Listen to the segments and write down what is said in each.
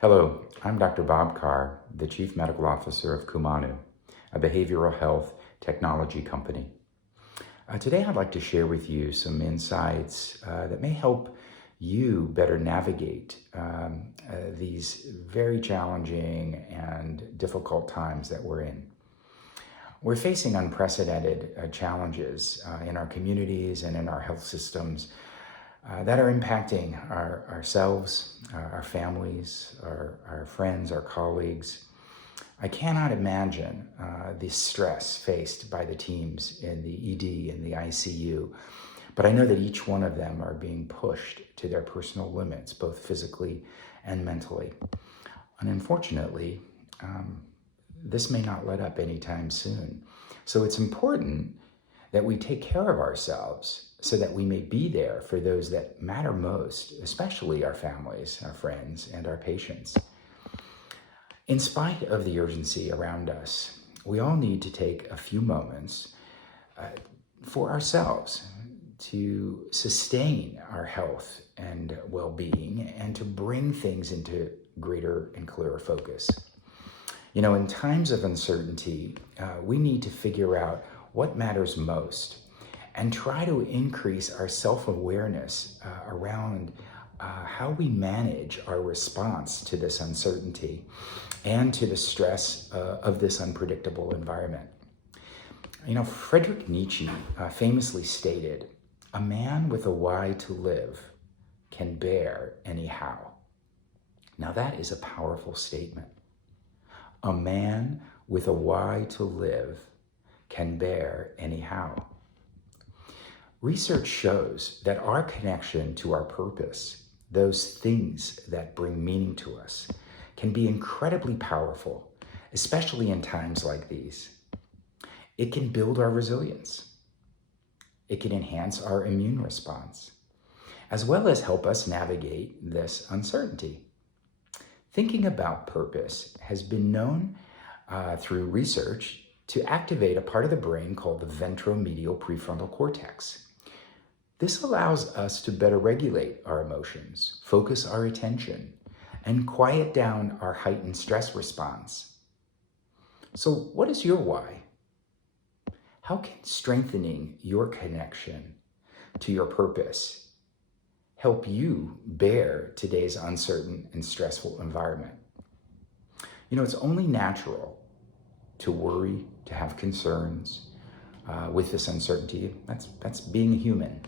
Hello, I'm Dr. Bob Carr, the Chief Medical Officer of Kumanu, a behavioral health technology company. Today I'd like to share with you some insights that may help you better navigate these very challenging and difficult times that we're in. We're facing unprecedented challenges in our communities and in our health systems that are impacting ourselves, our families, our friends, our colleagues. I cannot imagine the stress faced by the teams in the ED and the ICU, but I know that each one of them are being pushed to their personal limits, both physically and mentally. And unfortunately, this may not let up anytime soon. So it's important that we take care of ourselves so that we may be there for those that matter most, especially our families, our friends, and our patients. In spite of the urgency around us, we all need to take a few moments for ourselves to sustain our health and well-being and to bring things into greater and clearer focus. You know, in times of uncertainty, we need to figure out what matters most and try to increase our self-awareness around how we manage our response to this uncertainty and to the stress of this unpredictable environment. You know, Friedrich Nietzsche famously stated, "A man with a why to live can bear anyhow." Now that is a powerful statement. A man with a why to live can bear anyhow. Research shows that our connection to our purpose, those things that bring meaning to us, can be incredibly powerful, especially in times like these. It can build our resilience. It can enhance our immune response, as well as help us navigate this uncertainty. Thinking about purpose has been known through research to activate a part of the brain called the ventromedial prefrontal cortex. This allows us to better regulate our emotions, focus our attention, and quiet down our heightened stress response. So what is your why? How can strengthening your connection to your purpose help you bear today's uncertain and stressful environment? You know, it's only natural to worry, to have concerns with this uncertainty. That's being human.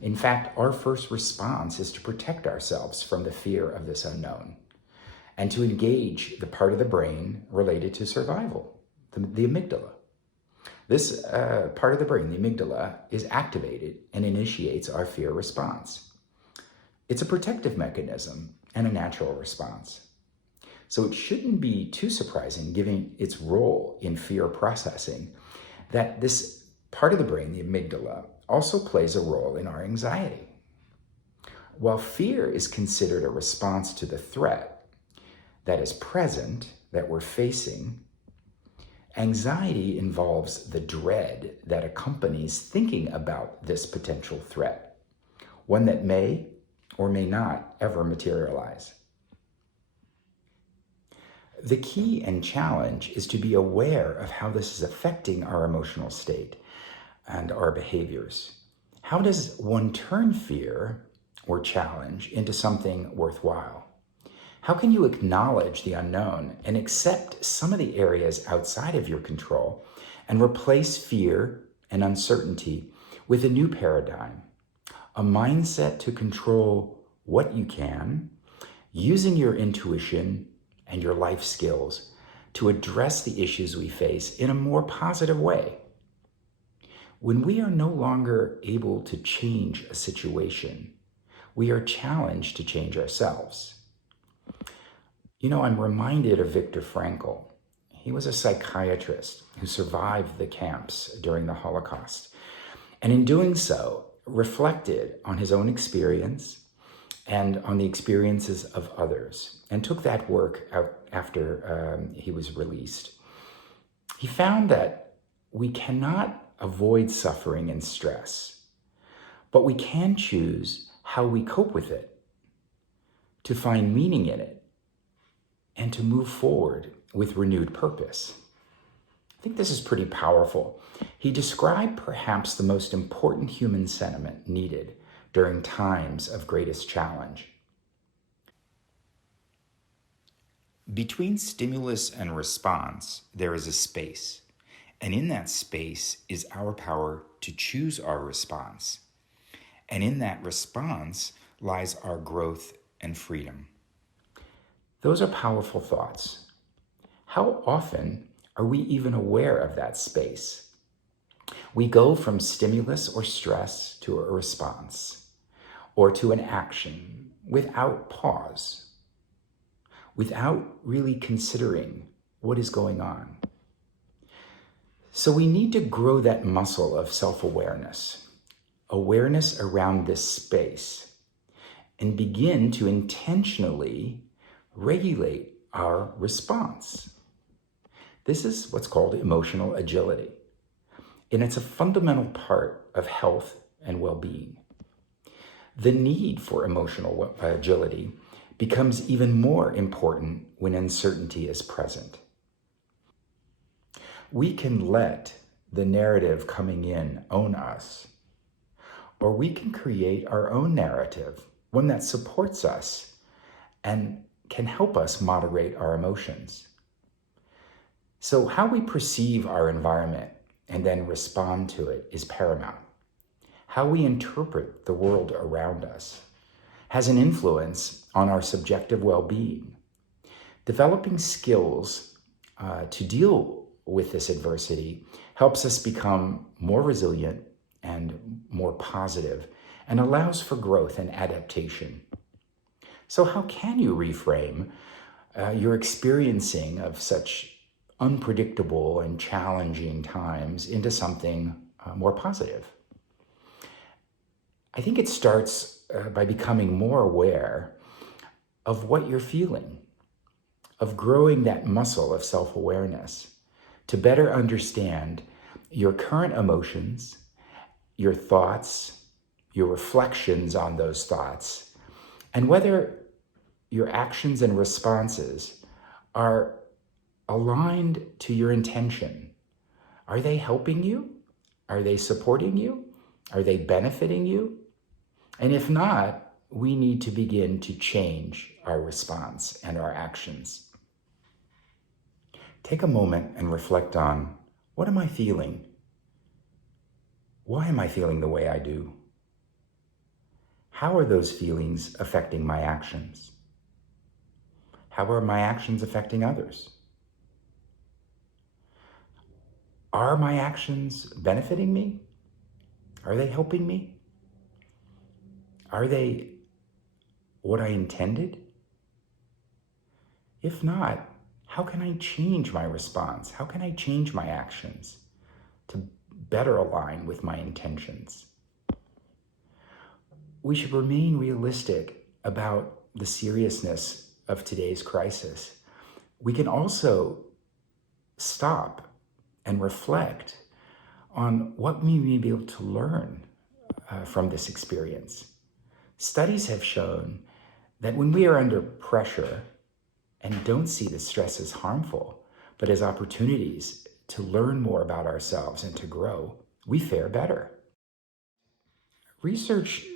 In fact, our first response is to protect ourselves from the fear of this unknown and to engage the part of the brain related to survival, the amygdala. This part of the brain, the amygdala, is activated and initiates our fear response. It's a protective mechanism and a natural response. So it shouldn't be too surprising, given its role in fear processing, that this part of the brain, the amygdala, also plays a role in our anxiety. While fear is considered a response to the threat that is present, that we're facing, anxiety involves the dread that accompanies thinking about this potential threat, one that may or may not ever materialize. The key and challenge is to be aware of how this is affecting our emotional state and our behaviors. How does one turn fear or challenge into something worthwhile? How can you acknowledge the unknown and accept some of the areas outside of your control and replace fear and uncertainty with a new paradigm, a mindset to control what you can, using your intuition and your life skills to address the issues we face in a more positive way? When we are no longer able to change a situation, we are challenged to change ourselves. You know, I'm reminded of Viktor Frankl. He was a psychiatrist who survived the camps during the Holocaust, and in doing so, reflected on his own experience and on the experiences of others, and took that work out after he was released. He found that we cannot avoid suffering and stress, but we can choose how we cope with it, to find meaning in it, and to move forward with renewed purpose. I think this is pretty powerful. He described perhaps the most important human sentiment needed during times of greatest challenge. Between stimulus and response, there is a space. And in that space is our power to choose our response. And in that response lies our growth and freedom. Those are powerful thoughts. How often are we even aware of that space? We go from stimulus or stress to a response, or to an action without pause, without really considering what is going on. So we need to grow that muscle of self-awareness, awareness around this space, and begin to intentionally regulate our response. This is what's called emotional agility, and it's a fundamental part of health and well-being. The need for emotional agility becomes even more important when uncertainty is present. We can let the narrative coming in own us, or we can create our own narrative, one that supports us and can help us moderate our emotions. So how we perceive our environment and then respond to it is paramount. How we interpret the world around us has an influence on our subjective well-being. Developing skills to deal with this adversity helps us become more resilient and more positive, and allows for growth and adaptation. So how can you reframe your experiencing of such unpredictable and challenging times into something more positive? I think it starts by becoming more aware of what you're feeling, of growing that muscle of self-awareness to better understand your current emotions, your thoughts, your reflections on those thoughts, and whether your actions and responses are aligned to your intention. Are they helping you? Are they supporting you? Are they benefiting you? And if not, we need to begin to change our response and our actions. Take a moment and reflect on, what am I feeling? Why am I feeling the way I do? How are those feelings affecting my actions? How are my actions affecting others? Are my actions benefiting me? Are they helping me? Are they what I intended? If not, how can I change my response? How can I change my actions to better align with my intentions? We should remain realistic about the seriousness of today's crisis. We can also stop and reflect on what we may be able to learn from this experience. Studies have shown that when we are under pressure and don't see the stress as harmful, but as opportunities to learn more about ourselves and to grow, we fare better. Research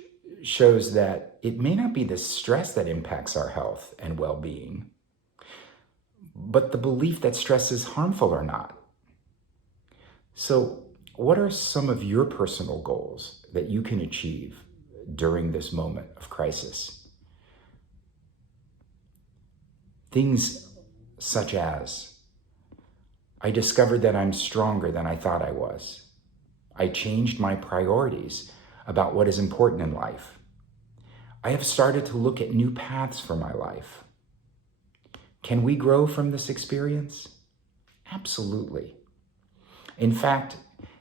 shows that it may not be the stress that impacts our health and well-being, but the belief that stress is harmful or not. So, what are some of your personal goals that you can achieve during this moment of crisis? Things such as, I discovered that I'm stronger than I thought I was. I changed my priorities about what is important in life. I have started to look at new paths for my life. Can we grow from this experience? Absolutely. In fact,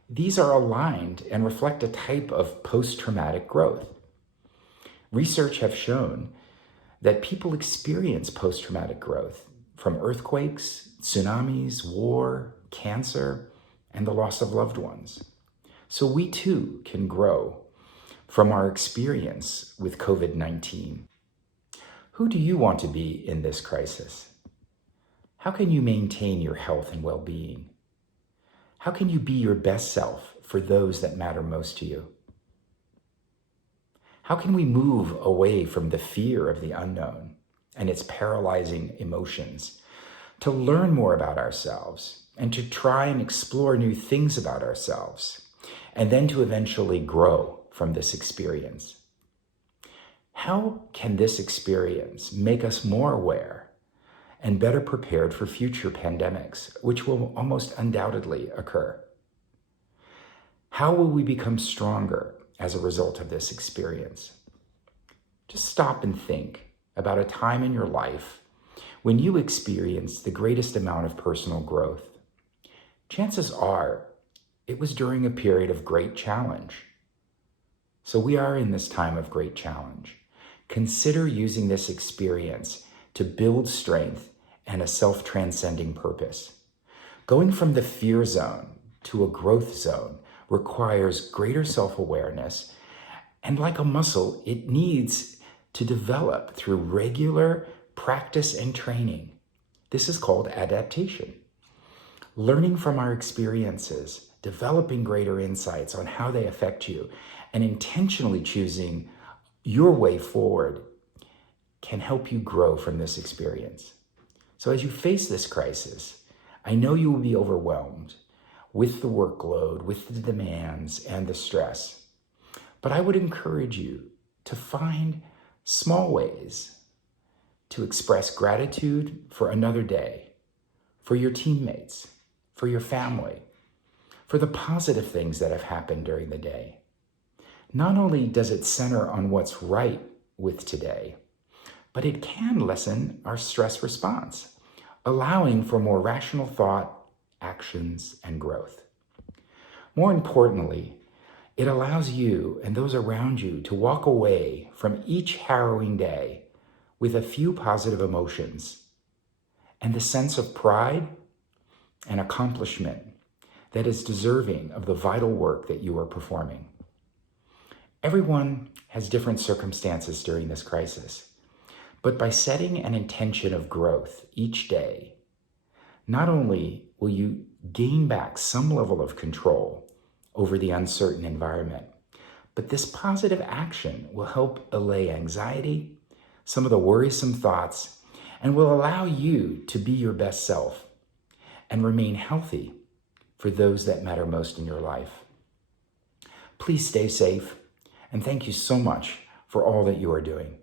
these are aligned and reflect a type of post-traumatic growth. Research have shown that people experience post-traumatic growth from earthquakes, tsunamis, war, cancer, and the loss of loved ones. So we too can grow from our experience with COVID-19. Who do you want to be in this crisis? How can you maintain your health and well-being? How can you be your best self for those that matter most to you? How can we move away from the fear of the unknown and its paralyzing emotions to learn more about ourselves and to try and explore new things about ourselves, and then to eventually grow from this experience? How can this experience make us more aware and better prepared for future pandemics, which will almost undoubtedly occur? How will we become stronger as a result of this experience? Just stop and think about a time in your life when you experienced the greatest amount of personal growth. Chances are it was during a period of great challenge. So we are in this time of great challenge. Consider using this experience to build strength and a self-transcending purpose. Going from the fear zone to a growth zone requires greater self-awareness, and like a muscle, it needs to develop through regular practice and training. This is called adaptation. Learning from our experiences, developing greater insights on how they affect you, and intentionally choosing your way forward can help you grow from this experience. So as you face this crisis, I know you will be overwhelmed with the workload, with the demands, and the stress. But I would encourage you to find small ways to express gratitude for another day, for your teammates, for your family, for the positive things that have happened during the day. Not only does it center on what's right with today, but it can lessen our stress response, allowing for more rational thought, actions, and growth. More importantly, it allows you and those around you to walk away from each harrowing day with a few positive emotions and the sense of pride and accomplishment that is deserving of the vital work that you are performing. Everyone has different circumstances during this crisis, but by setting an intention of growth each day, not only will you gain back some level of control over the uncertain environment, but this positive action will help allay anxiety, some of the worrisome thoughts, and will allow you to be your best self and remain healthy for those that matter most in your life. Please stay safe, and thank you so much for all that you are doing.